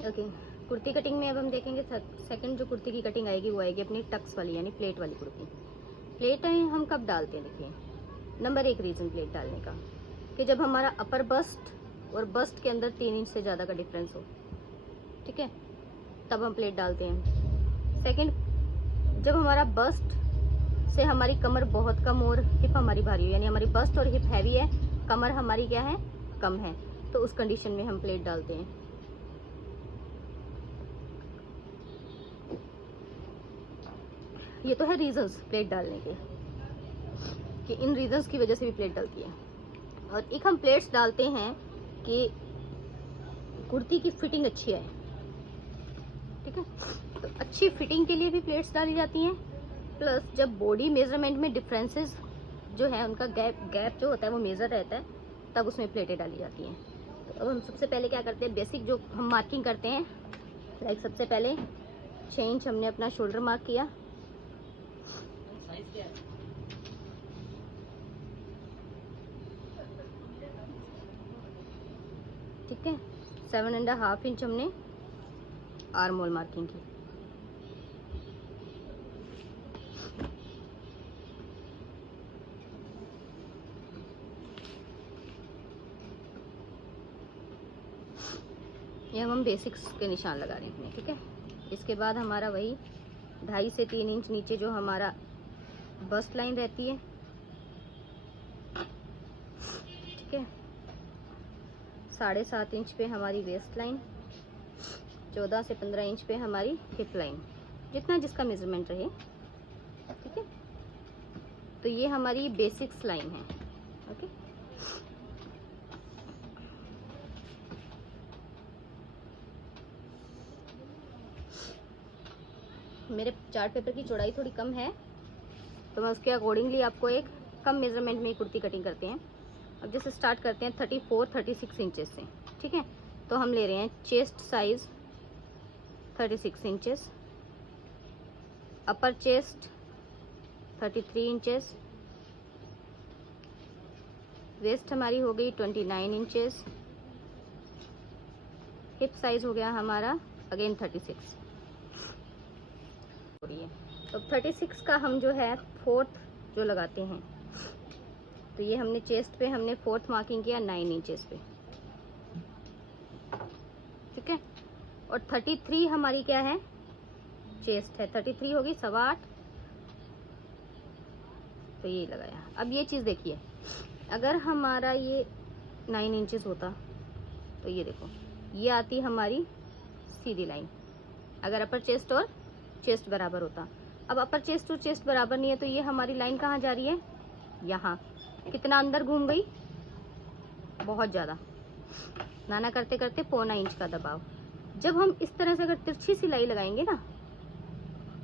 Okay, kurti cutting में अब हम देखेंगे सेकंड जो कुर्ती की कटिंग आएगी वो आएगी अपनी टक्स वाली यानी प्लेट वाली कुर्ती। प्लेट हम कब डालते हैं, देखिए नंबर 1 रीज़न प्लेट डालने का कि जब हमारा अपर बस्ट और बस्ट के अंदर 3 इंच से ज़्यादा का डिफरेंस हो, ठीक है, तब हम प्लेट डालते हैं। सेकंड, जब हमारा बस्ट से हमारी कमर बहुत कम और हिप हमारी भारी हो, यानी हमारी बस्ट और हिप हैवी है, कमर हमारी क्या है, कम है, तो उस कंडीशन में हम प्लेट डालते हैं। ये तो है रीजंस प्लेट डालने के कि इन रीजंस की वजह से भी प्लेट डलती है। और एक हम प्लेट्स डालते हैं कि कुर्ती की फिटिंग अच्छी आए, ठीक है, तो अच्छी फिटिंग के लिए भी प्लेट्स डाली जाती हैं। प्लस जब बॉडी मेजरमेंट में डिफरेंसेस जो है उनका गैप जो होता है वो मेजर रहता है, तब उसमें प्लेटें डाली जाती हैं। तो अब हम सबसे पहले क्या करते हैं, बेसिक जो हम मार्किंग करते हैं, लाइक सबसे पहले 6 इंच हमने अपना शोल्डर मार्क किया, ठीक है, 7.5 इंच हमने आर्म होल मार्किंग की, ये हम बेसिक्स के निशान लगा रहे हैं अपने, ठीक है। इसके बाद हमारा वही 2.5 से 3 इंच नीचे जो हमारा बस्ट लाइन रहती है, ठीक है, 7.5 इंच पे हमारी वेस्ट लाइन, 14 से 15 इंच पे हमारी हिप लाइन, जितना जिसका मेजरमेंट रहे, ठीक है। तो ये हमारी बेसिक्स लाइन है, ओके। मेरे चार्ट पेपर की चौड़ाई थोड़ी कम है, तो मैं उसके अकॉर्डिंगली आपको एक कम मेजरमेंट में कुर्ती कटिंग करते हैं। अब जैसे स्टार्ट करते हैं 34-36 इंचेस से, ठीक है। तो हम ले रहे हैं chest size 36 inches, upper chest 33 inches, waist हमारी हो गई 29 इंचेस, हिप साइज हो गया हमारा अगेन 36। तो 36 का हम जो है फोर्थ जो लगाते हैं, तो ये हमने चेस्ट पे हमने फोर्थ मार्किंग किया 9 इंचेस पे, ठीक है। और 33 हमारी क्या है, चेस्ट है, 33 होगी 8.25, तो ये लगाया। अब ये चीज़ देखिए, अगर हमारा ये 9 इंचेस होता तो ये देखो ये आती हमारी सीधी लाइन, अगर अपर चेस्ट और चेस्ट बराबर होता। अब अपर चेस्ट और चेस्ट बराबर नहीं है, तो ये हमारी लाइन कहाँ जा रही है, यहाँ। कितना अंदर घूम गई, बहुत ज़्यादा, नाना करते करते 1.25 इंच का दबाव। जब हम इस तरह से अगर तिरछी सिलाई लगाएंगे ना,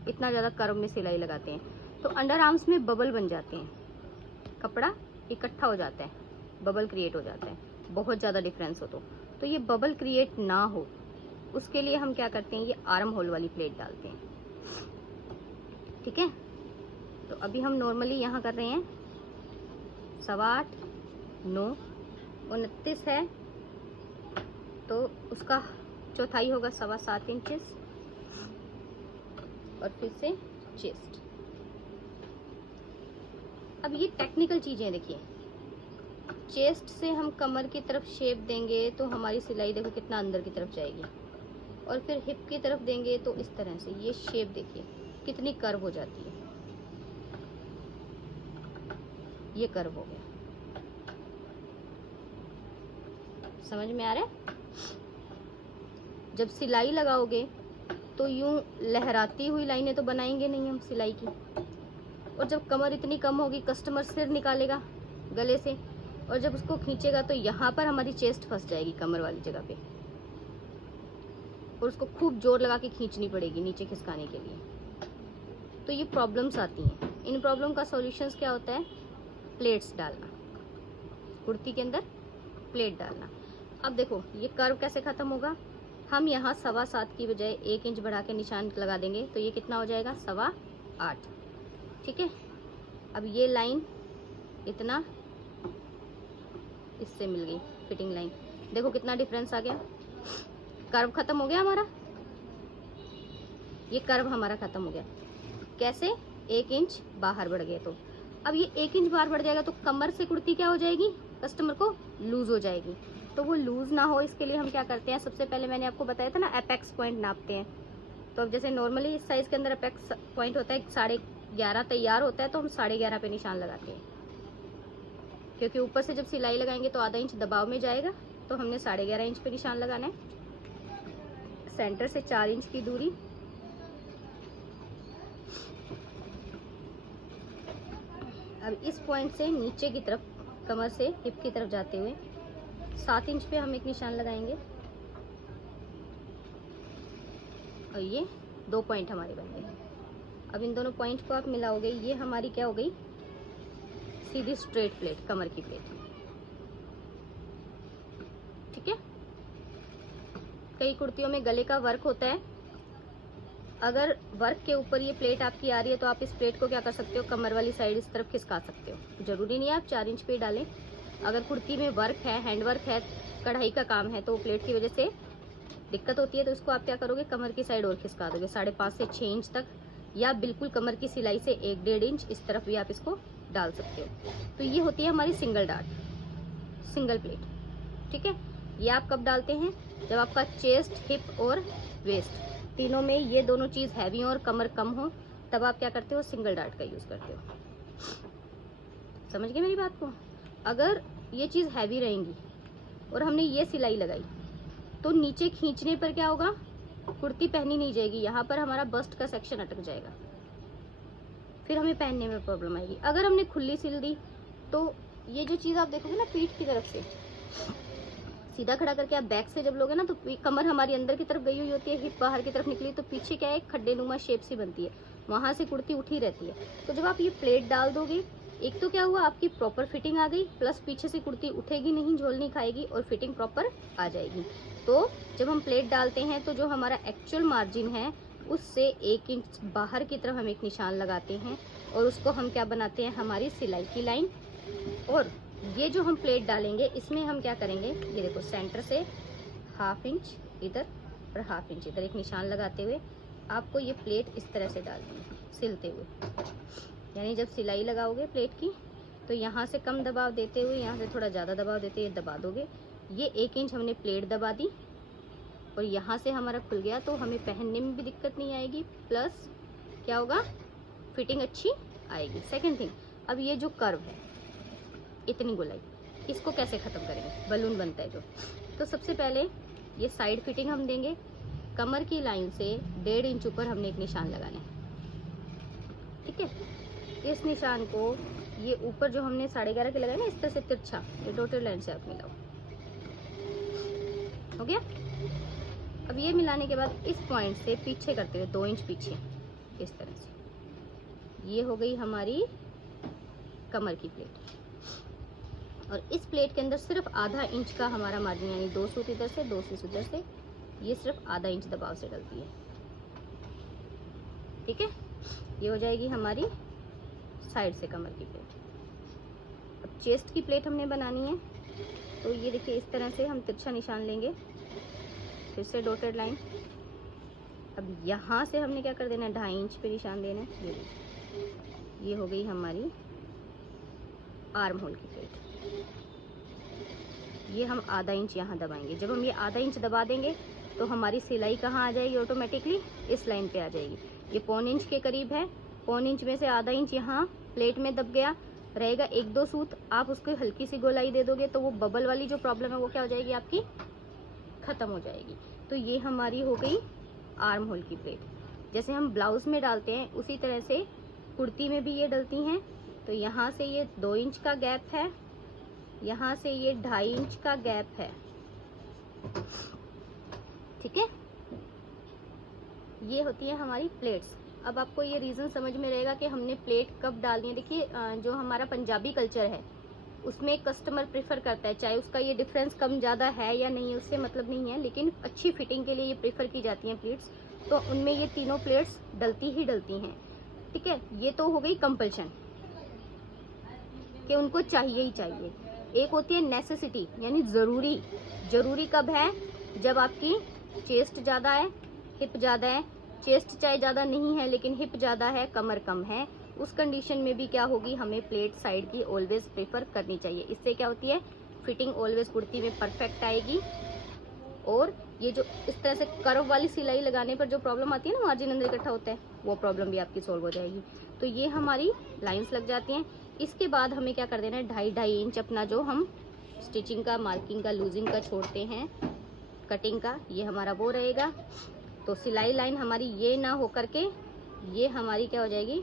इतना ज़्यादा कर्व में सिलाई लगाते हैं, तो अंडर आर्म्स में बबल बन जाते हैं, कपड़ा इकट्ठा हो जाता है, बबल क्रिएट हो जाता है, बहुत ज़्यादा डिफरेंस हो तो ये बबल क्रिएट ना हो उसके लिए हम क्या करते हैं, ये आर्म होल वाली प्लेट डालते हैं, ठीक है। तो अभी हम नॉर्मली यहाँ कर रहे हैं 8.25, 9, 29 है, तो उसका चौथाई होगा 7.25 इंचेस, और फिर से चेस्ट। अब ये टेक्निकल चीज़ें देखिए, चेस्ट से हम कमर की तरफ शेप देंगे तो हमारी सिलाई देखो कितना अंदर की तरफ जाएगी, और फिर हिप की तरफ देंगे तो इस तरह से ये शेप देखिए कितनी कर्व हो जाती है, ये कर्व हो गया, समझ में आ रहा है। जब सिलाई लगाओगे तो यूं लहराती हुई लाइनें तो बनाएंगे नहीं हम सिलाई की, और जब कमर इतनी कम होगी कस्टमर सिर निकालेगा गले से, और जब उसको खींचेगा तो यहाँ पर हमारी चेस्ट फंस जाएगी कमर वाली जगह पे, और उसको खूब जोर लगा के खींचनी पड़ेगी नीचे खिसकाने के लिए, तो ये प्रॉब्लम्स आती हैं। इन प्रॉब्लम का सॉल्यूशंस क्या होता है, प्लेट्स डालना, कुर्ती के अंदर प्लेट डालना। अब देखो ये कर्व कैसे खत्म होगा, हम यहाँ 7.25 की बजाय 1 इंच बढ़ा के निशान लगा देंगे, तो ये कितना हो जाएगा 8.25, ठीक है। अब ये लाइन इतना इससे मिल गई फिटिंग लाइन, देखो कितना डिफरेंस आ गया, कर्व खत्म हो गया हमारा, ये कर्व हमारा खत्म हो गया। कैसे? 1 इंच बाहर बढ़ गए। तो अब ये 1 इंच बाहर बढ़ जाएगा तो कमर से कुर्ती क्या हो जाएगी, कस्टमर को लूज हो जाएगी। तो वो लूज ना हो इसके लिए हम क्या करते हैं, सबसे पहले मैंने आपको बताया था ना एपेक्स पॉइंट नापते हैं। तो अब जैसे नॉर्मली इस साइज के अंदर एपेक्स पॉइंट होता है 11.5 तैयार होता है, तो हम 11.5 पे निशान लगाते हैं, क्योंकि ऊपर से जब सिलाई लगाएंगे तो आधा इंच दबाव में जाएगा, तो हमने 11.5 इंच पे निशान लगाना है। सेंटर से 4 इंच की दूरी, अब इस पॉइंट से नीचे की तरफ कमर से हिप की तरफ जाते हुए 7 इंच पे हम एक निशान लगाएंगे, और ये 2 पॉइंट हमारे बन गए। अब इन दोनों पॉइंट को आप मिलाओगे, ये हमारी क्या हो गई, सीधी स्ट्रेट प्लेट, कमर की प्लेट। ठीक है। कई कुर्तियों में गले का वर्क होता है, अगर वर्क के ऊपर ये प्लेट आपकी आ रही है तो आप इस प्लेट को क्या कर सकते हो, कमर वाली साइड इस तरफ खिसका सकते हो। जरूरी नहीं है आप 4 इंच पे ही डालें। अगर कुर्ती में वर्क है, हैंड वर्क है, कढ़ाई का काम है, तो प्लेट की वजह से दिक्कत होती है, तो इसको आप क्या करोगे, कमर की साइड और खिसका दोगे 5.5 से 6 इंच तक, या बिल्कुल कमर की सिलाई से 1-1.5 इंच इस तरफ भी आप इसको डाल सकते हो। तो ये होती है हमारी सिंगल डार्ट, सिंगल प्लेट। ठीक है। ये आप कब डालते हैं, जब आपका चेस्ट, हिप और वेस्ट तीनों में ये दोनों चीज हैवी हो और कमर कम हो, तब आप क्या करते हो, सिंगल डार्ट का यूज करते हो। समझ गए मेरी बात को? अगर ये चीज हैवी रहेंगी और हमने ये सिलाई लगाई तो नीचे खींचने पर क्या होगा, कुर्ती पहनी नहीं जाएगी, यहाँ पर हमारा बस्ट का सेक्शन अटक जाएगा, फिर हमें पहनने में प्रॉब्लम आएगी। अगर हमने खुली सिल दी तो ये जो चीज आप देखोगे ना, पीठ की तरफ से सीधा खड़ा करके आप बैक से जब लोगे ना, तो कमर हमारी अंदर की तरफ गई हुई होती है, हिप बाहर की तरफ निकली, तो पीछे क्या है, खड्डे नुमा शेप सी बनती है, वहां से कुर्ती उठी रहती है। तो जब आप ये प्लेट डाल दोगे, एक तो क्या हुआ, आपकी प्रॉपर फिटिंग आ गई, प्लस पीछे से कुर्ती उठेगी नहीं, झोल नहीं खाएगी, और फिटिंग प्रॉपर आ जाएगी। तो जब हम प्लेट डालते हैं तो जो हमारा एक्चुअल मार्जिन है उससे 1 इंच बाहर की तरफ हम एक निशान लगाते हैं, और उसको हम क्या बनाते हैं, हमारी सिलाई की लाइन। और ये जो हम प्लेट डालेंगे इसमें हम क्या करेंगे, ये देखो सेंटर से 1/2 इंच इधर और 1/2 इंच इधर एक निशान लगाते हुए आपको ये प्लेट इस तरह से डालनी है, सिलते हुए। यानी जब सिलाई लगाओगे प्लेट की तो यहाँ से कम दबाव देते हुए यहाँ से थोड़ा ज़्यादा दबाव देते हुए दबा दोगे। ये 1 इंच हमने प्लेट दबा दी और यहाँ से हमारा खुल गया, तो हमें पहनने में भी दिक्कत नहीं आएगी, प्लस क्या होगा, फिटिंग अच्छी आएगी। सेकेंड थिंग, अब ये जो कर्व है, इतनी गोलाई, इसको कैसे ख़त्म करेंगे, बलून बनता है जो, तो सबसे पहले ये साइड फिटिंग हम देंगे, कमर की लाइन से 1.5 इंच ऊपर हमने एक निशान लगाना है। ठीक है। इस निशान को ये ऊपर जो हमने 11.5 के लगाए ना, इस तरह से तिरछा, ये डॉटेड लाइन से आप मिलाओ, हो गया। अब ये मिलाने के बाद इस पॉइंट से पीछे करते हुए 2 इंच पीछे, इस तरह से, ये हो गई हमारी कमर की प्लेट। और इस प्लेट के अंदर सिर्फ आधा इंच का हमारा मार्जिन, यानी 2 सूत इधर से 2 सूत इधर से, ये सिर्फ आधा इंच दबाव से डलती है। ठीक है। ये हो जाएगी हमारी साइड से कमर की प्लेट। अब चेस्ट की प्लेट हमने बनानी है, तो ये देखिए इस तरह से हम तिरछा निशान लेंगे, फिर से डॉटेड लाइन। अब यहाँ से हमने क्या कर देना है, 2.5 इंच पे निशान देना है। ये हो गई हमारी आर्म होल की प्लेट। ये हम आधा इंच यहाँ दबाएंगे। जब हम ये आधा इंच दबा देंगे तो हमारी सिलाई कहाँ आ जाएगी, ऑटोमेटिकली इस लाइन पे आ जाएगी। ये 1.25 इंच के करीब है, 1.25 इंच में से आधा इंच यहाँ प्लेट में दब गया, रहेगा 1-2 सूत, आप उसको हल्की सी गोलाई दे दोगे तो वो बबल वाली जो प्रॉब्लम है वो क्या हो जाएगी, आपकी खत्म हो जाएगी। तो ये हमारी हो गई आर्म होल की प्लेट। जैसे हम ब्लाउज में डालते हैं उसी तरह से कुर्ती में भी ये डलती हैं। तो यहाँ से ये 2 इंच का गैप है, यहाँ से ये 2.5 इंच का गैप है। ठीक है। ये होती है हमारी प्लेट्स। अब आपको ये रीज़न समझ में रहेगा कि हमने प्लेट कब डालनी है। देखिए जो हमारा पंजाबी कल्चर है उसमें कस्टमर प्रेफर करता है, चाहे उसका ये डिफरेंस कम ज़्यादा है या नहीं, उससे मतलब नहीं है, लेकिन अच्छी फिटिंग के लिए ये प्रेफर की जाती हैं प्लेट्स। तो उनमें ये तीनों प्लेट्स डलती ही डलती हैं। ठीक है। ये तो हो गई कंपल्शन कि उनको चाहिए ही चाहिए। एक होती है नेसेसिटी, यानी ज़रूरी। ज़रूरी कब है, जब आपकी चेस्ट ज़्यादा है, हिप ज़्यादा है, चेस्ट चाहे ज़्यादा नहीं है लेकिन हिप ज़्यादा है, कमर कम है, उस कंडीशन में भी क्या होगी, हमें प्लेट साइड की ऑलवेज प्रेफर करनी चाहिए। इससे क्या होती है, फिटिंग ऑलवेज कुर्ती में परफेक्ट आएगी। और ये जो इस तरह से कर्व वाली सिलाई लगाने पर जो प्रॉब्लम आती है ना, मार्जिन अंदर इकट्ठा होता है, वो प्रॉब्लम भी आपकी सॉल्व हो जाएगी। तो ये हमारी लाइंस लग जाती हैं। इसके बाद हमें क्या कर देना है, 2.5 इंच अपना जो हम स्टिचिंग का, मार्किंग का, लूजिंग का छोड़ते हैं, कटिंग का, ये हमारा वो रहेगा। तो सिलाई लाइन हमारी ये ना हो करके ये हमारी क्या हो जाएगी,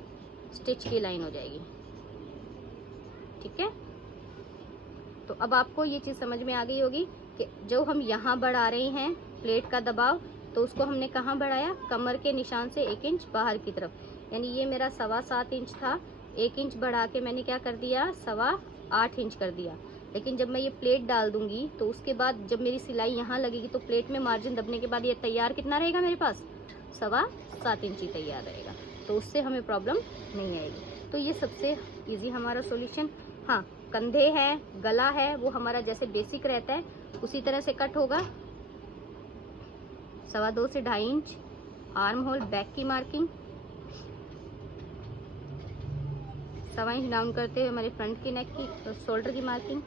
स्टिच की लाइन हो जाएगी। ठीक है, तो अब आपको ये चीज़ समझ में आ गई होगी कि जो हम यहाँ बढ़ा रहे हैं प्लेट का दबाव, तो उसको हमने कहाँ बढ़ाया, कमर के निशान से 1 इंच बाहर की तरफ। यानी ये मेरा 7.25 इंच था, 1 इंच बढ़ा के मैंने क्या कर दिया, 8.25 इंच कर दिया। लेकिन जब मैं ये प्लेट डाल दूंगी तो उसके बाद जब मेरी सिलाई यहाँ लगेगी तो प्लेट में मार्जिन दबने के बाद ये तैयार कितना रहेगा मेरे पास, 7.25 इंच ही तैयार रहेगा। तो उससे हमें प्रॉब्लम नहीं आएगी। तो ये सबसे ईजी हमारा सॉल्यूशन। हाँ, कंधे है, गला है, वो हमारा जैसे बेसिक रहता है उसी तरह से कट होगा। 2.25 से 2.5 इंच आर्म होल, बैक की मार्किंग 1.25 इंच डाउन करते हुए हमारे फ्रंट की नेक की, शोल्डर की मार्किंग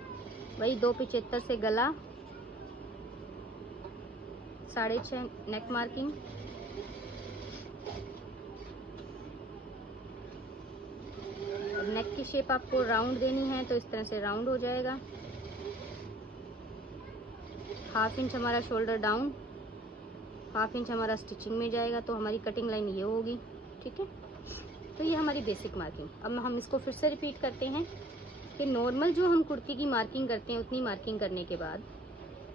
वही 2.75 से गला, 6.5 नेक मार्किंग, नेक की शेप आपको राउंड देनी है तो इस तरह से राउंड हो जाएगा। 1/2 इंच हमारा शोल्डर डाउन, 1/2 इंच हमारा स्टिचिंग में जाएगा, तो हमारी कटिंग लाइन ये होगी। ठीक है, तो ये हमारी बेसिक मार्किंग। अब हम इसको फिर से रिपीट करते हैं कि नॉर्मल जो हम कुर्ती की मार्किंग करते हैं उतनी मार्किंग करने के बाद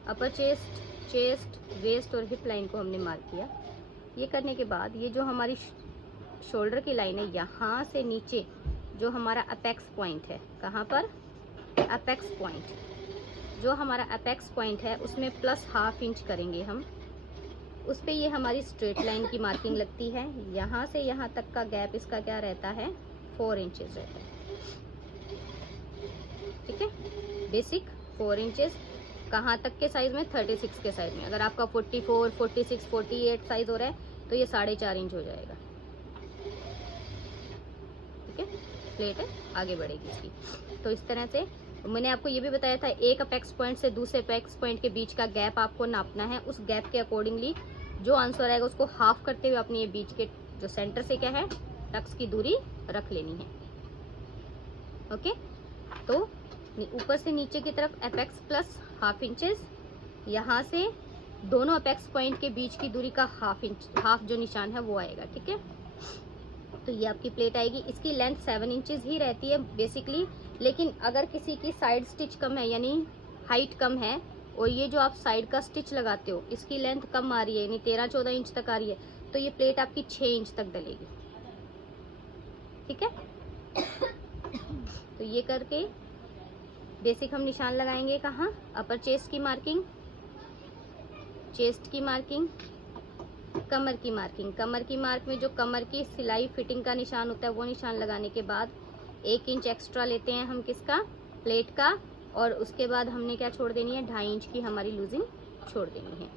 अपर चेस्ट, चेस्ट, वेस्ट और हिप लाइन को हमने मार्क किया। ये करने के बाद ये जो हमारी शोल्डर की लाइन है, यहाँ से नीचे जो हमारा अपेक्स पॉइंट है, कहाँ पर, अपेक्स पॉइंट, जो हमारा अपेक्स पॉइंट है उसमें प्लस 1/2 इंच करेंगे हम। उस पे ये हमारी स्ट्रेट लाइन की मार्किंग लगती है। यहाँ से यहाँ तक का गैप इसका क्या रहता है, 4 इंचेस रहता है। ठीक है, बेसिक 4 इंचेस। कहाँ तक के साइज में, 36 के साइज में। अगर आपका 44, 46, 48 साइज हो रहा है तो ये 4.5 इंच हो जाएगा। ठीक है, प्लेट है, आगे बढ़ेगी इसकी। तो इस तरह से मैंने आपको ये भी बताया था, एक अपेक्स पॉइंट से दूसरे अपेक्स पॉइंट के बीच का गैप आपको नापना है। उस गैप के अकॉर्डिंगली जो आंसर आएगा उसको हाफ करते हुए अपने ये बीच के जो सेंटर से क्या है, टक्स की दूरी रख लेनी है। ओके, तो ऊपर से नीचे की तरफ अपेक्स प्लस 1/2 इंचेस, यहाँ से दोनों अपेक्स पॉइंट के बीच की दूरी का 1/2 इंच, हाफ जो निशान है वो आएगा। ठीक है, तो ये आपकी प्लेट आएगी। इसकी लेंथ 7 इंचेस ही रहती है बेसिकली, लेकिन अगर किसी की साइड स्टिच कम है, यानी हाइट कम है, और ये जो आप साइड का स्टिच लगाते हो इसकी लेंथ कम आ रही है, यानी 13-14 इंच तक आ रही है, तो ये प्लेट आपकी 6 इंच तक डलेगी। ठीक है, तो ये करके बेसिक हम निशान लगाएंगे कहाँ, अपर चेस्ट की मार्किंग, चेस्ट की मार्किंग, कमर की मार्किंग। कमर की मार्क में जो कमर की सिलाई फिटिंग का निशान होता है वो निशान लगाने के बाद 1 इंच एक्स्ट्रा लेते हैं हम किसका, प्लेट का, और उसके बाद हमने क्या छोड़ देनी है, 2.5 इंच की हमारी लूजिंग छोड़ देनी है।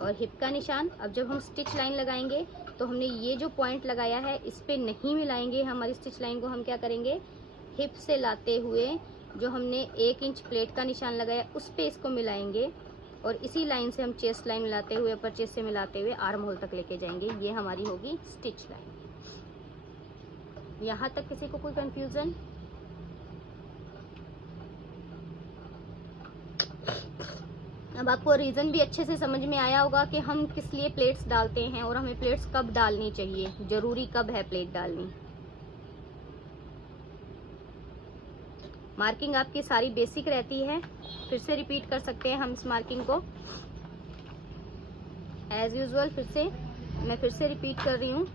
और हिप का निशान, अब जब हम स्टिच लाइन लगाएंगे तो हमने ये जो पॉइंट लगाया है इस पे नहीं मिलाएंगे, हमारी स्टिच लाइन को हम क्या करेंगे, हिप से लाते हुए जो हमने 1 इंच प्लेट का निशान लगाया उस पे इसको मिलाएंगे, और इसी लाइन से हम चेस्ट लाइन मिलाते हुए, अपर चेस्ट से मिलाते हुए आर्म होल तक लेके जाएंगे। ये हमारी होगी स्टिच लाइन। यहाँ तक किसी को कोई कंफ्यूजन? अब आपको रीजन भी अच्छे से समझ में आया होगा कि हम किस लिए प्लेट्स डालते हैं और हमें प्लेट्स कब डालनी चाहिए, जरूरी कब है प्लेट डालनी। मार्किंग आपकी सारी बेसिक रहती है, फिर से रिपीट कर सकते हैं हम इस मार्किंग को एज यूजुअल। मैं फिर से रिपीट कर रही हूँ।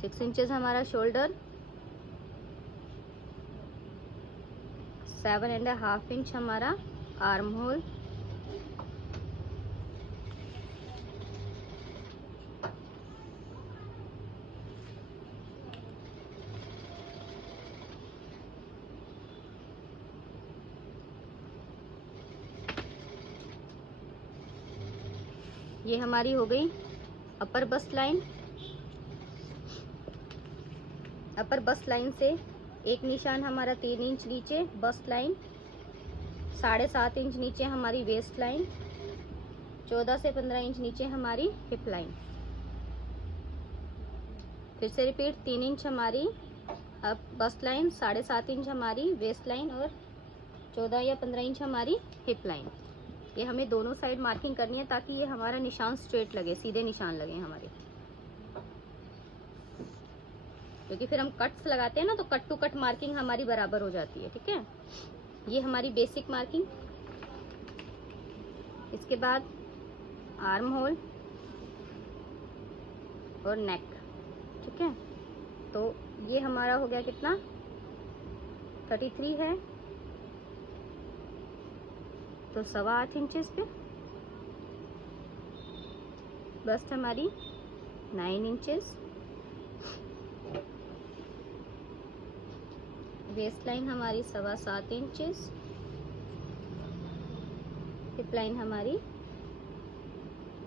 सिक्स इंचेस हमारा शोल्डर, 7.5 इंच हमारा आर्म होल, ये हमारी हो गई अपर बस्ट लाइन। अपर बस्ट लाइन से एक निशान हमारा 3 इंच नीचे बस्ट लाइन, 7.5 इंच नीचे हमारी वेस्ट लाइन, 14 से 15 इंच नीचे हमारी हिप लाइन। फिर से रिपीट, 3 इंच हमारी अब बस्ट लाइन, 7.5 इंच हमारी वेस्ट लाइन और 14 या 15 इंच हमारी हिप लाइन। ये हमें दोनों साइड मार्किंग करनी है ताकि ये हमारा निशान स्ट्रेट लगे, सीधे निशान लगे हमारे, क्योंकि फिर हम कट्स लगाते हैं ना तो कट टू कट मार्किंग हमारी बराबर हो जाती है। ठीक है, ये हमारी बेसिक मार्किंग। इसके बाद आर्म होल और नेक। ठीक है, तो ये हमारा हो गया कितना, 33 है तो 8.25 इंचेस पे। बस्ट हमारी 9 इंचेस, वेस्ट लाइन हमारी 7.25 इंचेस, हिप लाइन हमारी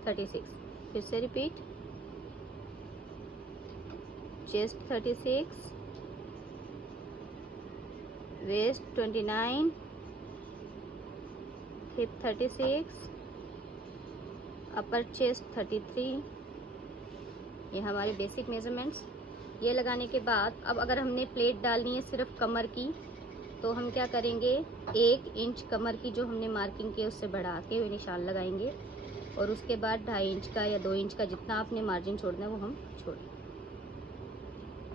36। फिर से repeat, chest 36, waist 29, hip 36, upper chest 33। ये हमारे बेसिक मेजरमेंट्स। ये लगाने के बाद अब अगर हमने प्लेट डालनी है सिर्फ कमर की, तो हम क्या करेंगे, 1 इंच कमर की जो हमने मार्किंग की उससे बढ़ा के हुए निशान लगाएंगे और उसके बाद 2.5 इंच का या 2 इंच का जितना आपने मार्जिन छोड़ना है वो हम छोड़ेंगे।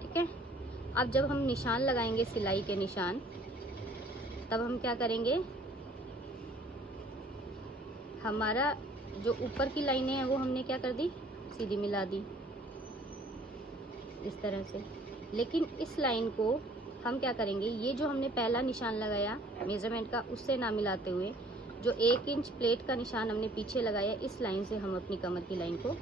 ठीक है, अब जब हम निशान लगाएंगे सिलाई के निशान, तब हम क्या करेंगे, हमारा जो ऊपर की लाइनें हैं वो हमने क्या कर दी, सीधी मिला दी इस तरह से। लेकिन इस लाइन को हम क्या करेंगे, ये जो हमने पहला निशान लगाया मेजरमेंट का उससे ना मिलाते हुए जो 1 इंच प्लेट का निशान हमने पीछे लगाया, इस लाइन से हम अपनी कमर की लाइन को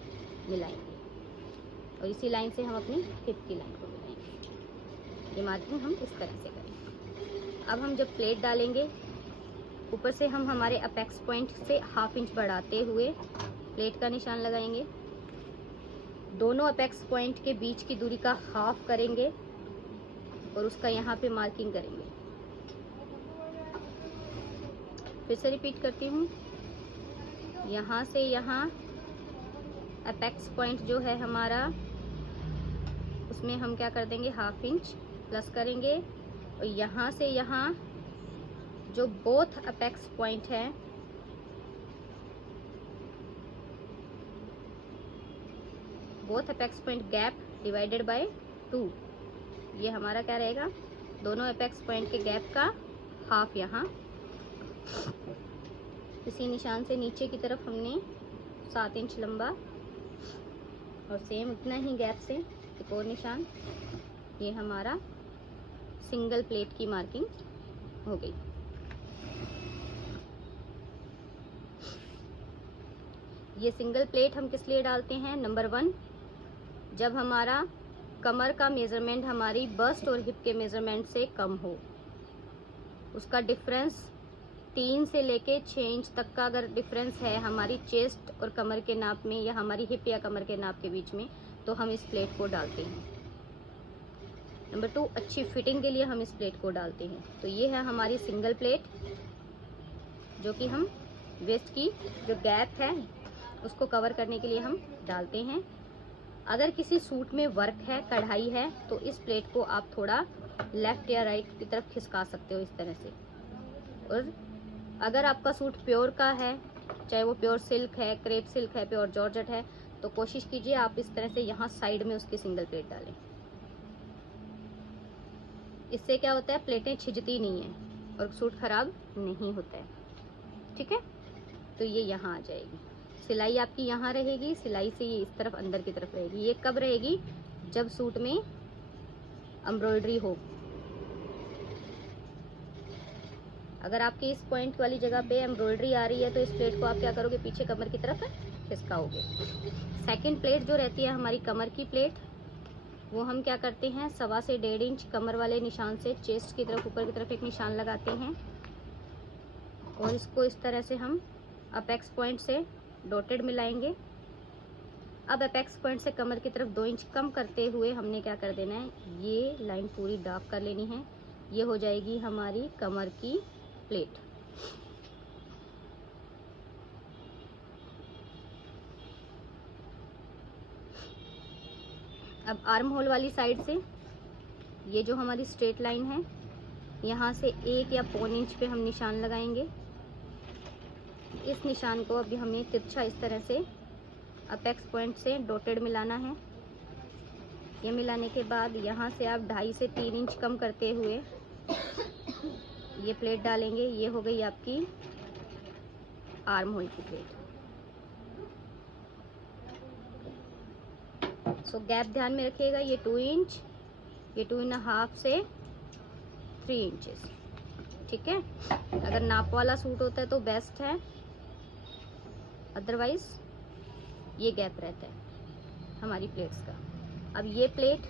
मिलाएंगे और इसी लाइन से हम अपनी हिप की लाइन को मिलाएंगे। ये मार्किंग हम इस तरह से करेंगे। अब हम जब प्लेट डालेंगे, ऊपर से हम हमारे अपेक्स पॉइंट से 1/2 इंच बढ़ाते हुए प्लेट का निशान लगाएंगे। दोनों अपेक्स पॉइंट के बीच की दूरी का हाफ करेंगे और उसका यहाँ पे मार्किंग करेंगे। फिर से रिपीट करती हूँ, यहाँ से यहाँ अपेक्स पॉइंट जो है हमारा, उसमें हम क्या कर देंगे, 1/2 इंच प्लस करेंगे और यहाँ से यहाँ जो बोथ अपेक्स पॉइंट है, both apex point gap divided by 2, ये हमारा क्या रहेगा, दोनों अपेक्स पॉइंट के गैप का हाफ। यहाँ इसी निशान से नीचे की तरफ हमने 7 इंच लंबा और सेम उतना ही गैप से एक और निशान। ये हमारा सिंगल प्लेट की मार्किंग हो गई। ये सिंगल प्लेट हम किस लिए डालते हैं, नंबर 1, जब हमारा कमर का मेजरमेंट हमारी बस्ट और हिप के मेजरमेंट से कम हो, उसका डिफरेंस 3 से लेके 6 इंच तक का अगर डिफरेंस है हमारी चेस्ट और कमर के नाप में या हमारी हिप या कमर के नाप के बीच में, तो हम इस प्लेट को डालते हैं। नंबर 2, अच्छी फिटिंग के लिए हम इस प्लेट को डालते हैं। तो ये है हमारी सिंगल प्लेट, जो कि हम वेस्ट की जो गैप है उसको कवर करने के लिए हम डालते हैं। अगर किसी सूट में वर्क है, कढ़ाई है, तो इस प्लेट को आप थोड़ा लेफ्ट या राइट की तरफ खिसका सकते हो इस तरह से। और अगर आपका सूट प्योर का है, चाहे वो प्योर सिल्क है, क्रेप सिल्क है, प्योर जॉर्जेट है, तो कोशिश कीजिए आप इस तरह से यहाँ साइड में उसकी सिंगल प्लेट डालें। इससे क्या होता है, प्लेटें छिजती नहीं है और सूट खराब नहीं होता है। ठीक है, तो ये यहाँ आ जाएगी। सिलाई आपकी यहाँ रहेगी, सिलाई से ये इस तरफ अंदर की तरफ रहेगी। ये कब रहेगी, जब सूट में एम्ब्रॉयडरी हो। अगर आपकी इस पॉइंट वाली जगह पे एम्ब्रॉयडरी आ रही है तो इस प्लेट को आप क्या करोगे, पीछे कमर की तरफ खिसकाओगे। सेकंड प्लेट जो रहती है हमारी कमर की प्लेट, वो हम क्या करते हैं, 1.25 से 1.5 इंच कमर वाले निशान से चेस्ट की तरफ ऊपर की तरफ एक निशान लगाते हैं और इसको इस तरह से हम अपेक्स पॉइंट से डॉटेड मिलाएंगे अब अपेक्स पॉइंट से कमर की तरफ 2 इंच कम करते हुए हमने क्या कर देना है, ये लाइन पूरी डार्क कर लेनी है। ये हो जाएगी हमारी कमर की प्लेट। अब आर्म होल वाली साइड से ये जो हमारी स्ट्रेट लाइन है, यहाँ से 1 या पौन इंच पे हम निशान लगाएंगे। इस निशान को अभी हमें तिरछा इस तरह से अपेक्स पॉइंट से डॉटेड मिलाना है। ये मिलाने के बाद यहाँ से आप 2.5 से 3 इंच कम करते हुए ये प्लेट डालेंगे। ये हो गई आपकी आर्म होल की प्लेट। सो गैप ध्यान में रखिएगा, ये 2 इंच, ये 2.5 से 3 इंचेस, ठीक है। अगर नाप वाला सूट होता है तो बेस्ट है, अदरवाइज ये गैप रहता है हमारी प्लेट्स का। अब ये प्लेट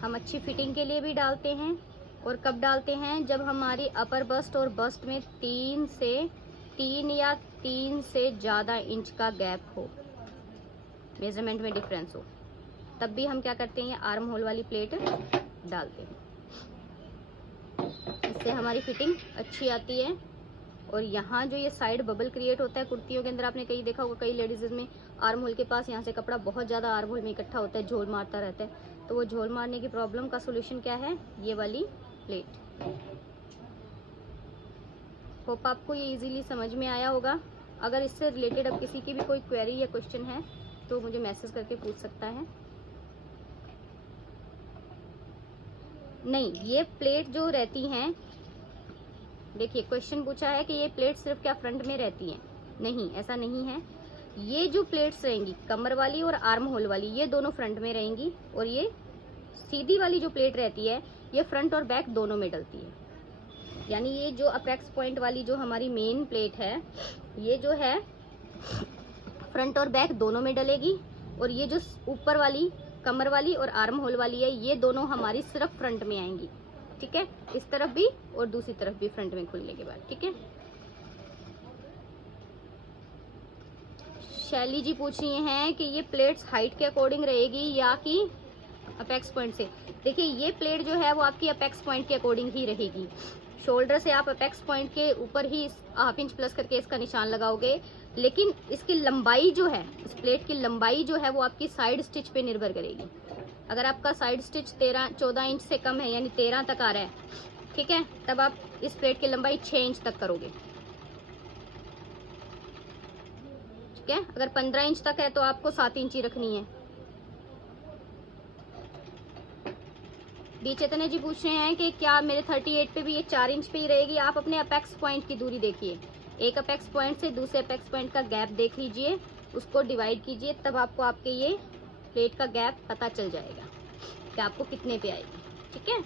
हम अच्छी फिटिंग के लिए भी डालते हैं, और कब डालते हैं, जब हमारी अपर बस्ट और बस्ट में 3 या 3 से ज़्यादा इंच का गैप हो, मेजरमेंट में डिफरेंस हो, तब भी हम क्या करते हैं, ये आर्म होल वाली प्लेट डालते हैं। इससे हमारी फिटिंग अच्छी आती है। और यहाँ जो ये साइड बबल क्रिएट होता है कुर्तियों के अंदर, आपने कहीं देखा होगा, कई लेडीज़ में आर्म होल के पास यहाँ से कपड़ा बहुत ज़्यादा आर्म होल में इकट्ठा होता है, झोल मारता रहता है। तो वो झोल मारने की प्रॉब्लम का सोल्यूशन क्या है, ये वाली प्लेट। होप आपको ये इजीली समझ में आया होगा। अगर इससे रिलेटेड अब किसी की भी कोई क्वेरी या क्वेश्चन है तो मुझे मैसेज करके पूछ सकता है। नहीं, ये प्लेट जो रहती हैं, देखिए क्वेश्चन पूछा है कि ये प्लेट सिर्फ क्या फ्रंट में रहती हैं, नहीं, ऐसा नहीं है। ये जो प्लेट्स रहेंगी, कमर वाली और आर्म होल वाली, ये दोनों फ्रंट में रहेंगी, और ये सीधी वाली जो प्लेट रहती है, ये फ्रंट और बैक दोनों में डलती है। यानी ये जो अपेक्स पॉइंट वाली जो हमारी मेन प्लेट है, ये जो है फ्रंट और बैक दोनों में डलेगी, और ये जो ऊपर वाली कमर वाली और आर्म होल वाली है, ये दोनों हमारी सिर्फ फ्रंट में आएंगी, ठीक है। इस तरफ भी और दूसरी तरफ भी फ्रंट में खुलने के बाद, ठीक है। शैली जी पूछ रही हैं कि ये प्लेट्स हाइट के अकॉर्डिंग रहेगी या कि अपेक्स पॉइंट से। देखिए ये प्लेट जो है वो आपकी अपेक्स पॉइंट के अकॉर्डिंग ही रहेगी। शोल्डर से आप अपेक्स पॉइंट के ऊपर ही 1/2 इंच प्लस करके इसका निशान लगाओगे, लेकिन इसकी लंबाई जो है, इस प्लेट की लंबाई जो है वो आपकी साइड स्टिच पे निर्भर करेगी। अगर आपका साइड स्टिच 14 इंच से कम है, यानी 13 तक आ रहा है, ठीक है, तब आप इस प्लेट की लंबाई 6 इंच तक करोगे, ठीक है। अगर 15 इंच तक है तो आपको 7 इंच ही रखनी है। बी चैतन्य जी पूछ रहे हैं कि क्या मेरे 38 पे भी ये 4 इंच पे ही रहेगी। आप अपने अपेक्स पॉइंट की दूरी देखिए, एक अपेक्स पॉइंट से दूसरे अपेक्स पॉइंट का गैप देख लीजिए, उसको डिवाइड कीजिए, तब आपको आपके ये प्लेट का गैप पता चल जाएगा कि आपको कितने पे आएगी, ठीक है।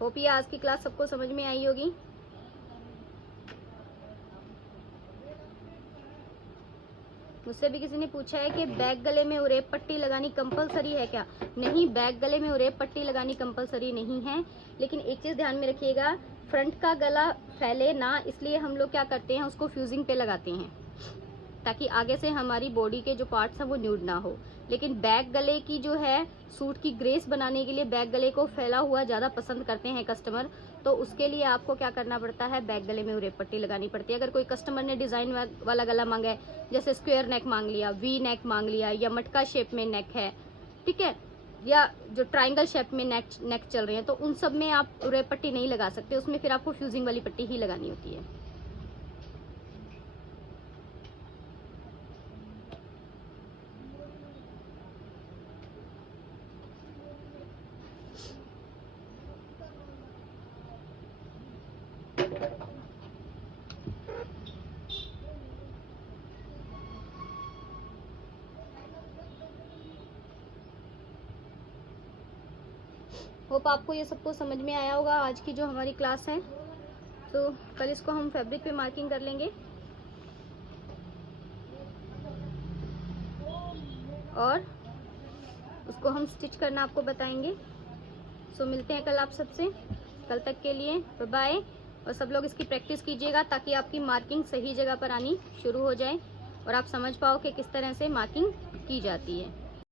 होप ये आज की क्लास सबको समझ में आई होगी। मुझसे भी किसी ने पूछा है कि बैक गले में उरेप पट्टी लगानी कंपलसरी है क्या। नहीं, बैक गले में उरेप पट्टी लगानी कंपलसरी नहीं है, लेकिन एक चीज ध्यान में रखिएगा, फ्रंट का गला फैले ना, इसलिए हम लोग क्या करते हैं, उसको फ्यूजिंग पे लगाते हैं, ताकि आगे से हमारी बॉडी के जो पार्ट्स हैं वो न्यूड ना हो। लेकिन बैक गले की जो है, सूट की ग्रेस बनाने के लिए बैक गले को फैला हुआ ज़्यादा पसंद करते हैं कस्टमर, तो उसके लिए आपको क्या करना पड़ता है, बैक गले में उरेप पट्टी लगानी पड़ती है। अगर कोई कस्टमर ने डिज़ाइन वाला गला मांगा है, जैसे स्क्वायर नेक मांग लिया, वी नेक मांग लिया, या मटका शेप में नेक है, ठीक है, या जो ट्राइंगल शेप में नेक चल रहे हैं, तो उन सब में आप उरेप पट्टी नहीं लगा सकते, उसमें फिर आपको फ्यूजिंग वाली पट्टी ही लगानी होती है। होप आपको ये सबको समझ में आया होगा आज की जो हमारी क्लास है। तो कल इसको हम फैब्रिक पे मार्किंग कर लेंगे और उसको हम स्टिच करना आपको बताएंगे। सो मिलते हैं कल आप सबसे, कल तक के लिए बाय बाय। और सब लोग इसकी प्रैक्टिस कीजिएगा ताकि आपकी मार्किंग सही जगह पर आनी शुरू हो जाए और आप समझ पाओ कि किस तरह से मार्किंग की जाती है।